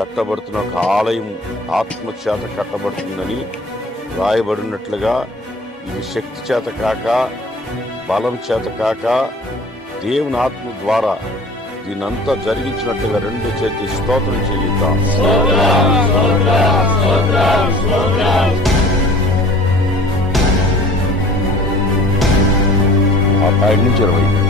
కట్టబడుతున్న ఒక ఆలయం ఆత్మచేత కట్టబడుతుందని రాయబడినట్లుగా ఇది శక్తి చేత కాక, బలం చేత కాక, దేవుని ఆత్మ ద్వారా దీనంతా జరిగించినట్టుగా రెండు చేతి స్తోత్రం చెల్లిద్దాం. ఆ 5 నుంచి 20